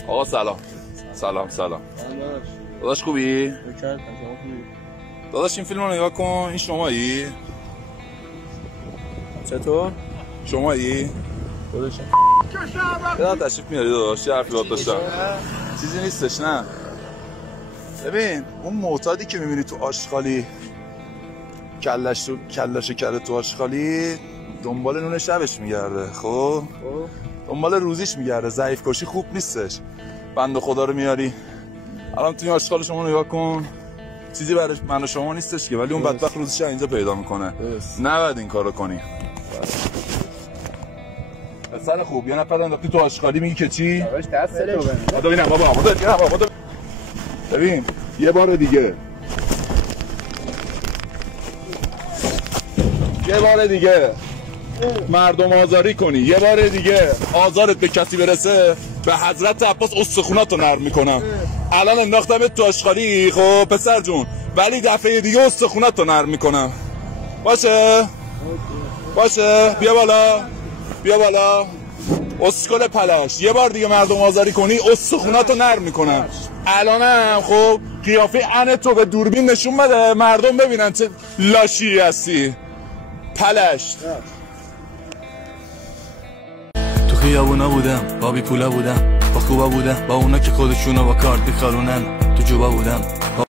آقا سلام. داداش خوبی؟ داداش این فیلم رو نگاه کن. این شمایی؟ چطور؟ شمایی؟ داداشم یه تشریف میاری داداش؟ یه حرفی باید داشتم. چیزی نیستش نه؟ ببین اون معتادی که میبینی تو آشغالی کلاشو کرده تو آشغالی، دنبال نون شبش میگرده. خب دنبال روزیش میگرده. ضعیف کشی خوب نیستش. بنده خدا رو میاری الان تو این آشغال شما نگاه کن، چیزی برای من و شما نیستش که، ولی اون بدبخت روزش اینجا پیدا میکنه. نباید این کارو کنی. پسر خوب یه نفر انداختی تو آشغالی میگی که چی؟ ببینم بابا ببین یه بار دیگه مردم آزاری کنی، یه بار دیگه آزارت به کسی برسه، به حضرت عباس استخوناتو نرم میکنم. الان انداختم تو آشغالی خب پسر جون، ولی دفعه دیگه استخوناتو نرم میکنم. باشه بیا بالا اسکل پلش. یه بار دیگه مردم آزاری کنی استخوناتو نرم میکنم. الانم خب قیافه انتو به دوربین نشون بده مردم ببینن چه لاشی هستی پلشت. تو خیابونا بودم، با بی پولا بودم، با خوبا بودم، با اونا که خودشونو با کارت میخارونن، تو جوبا بودم.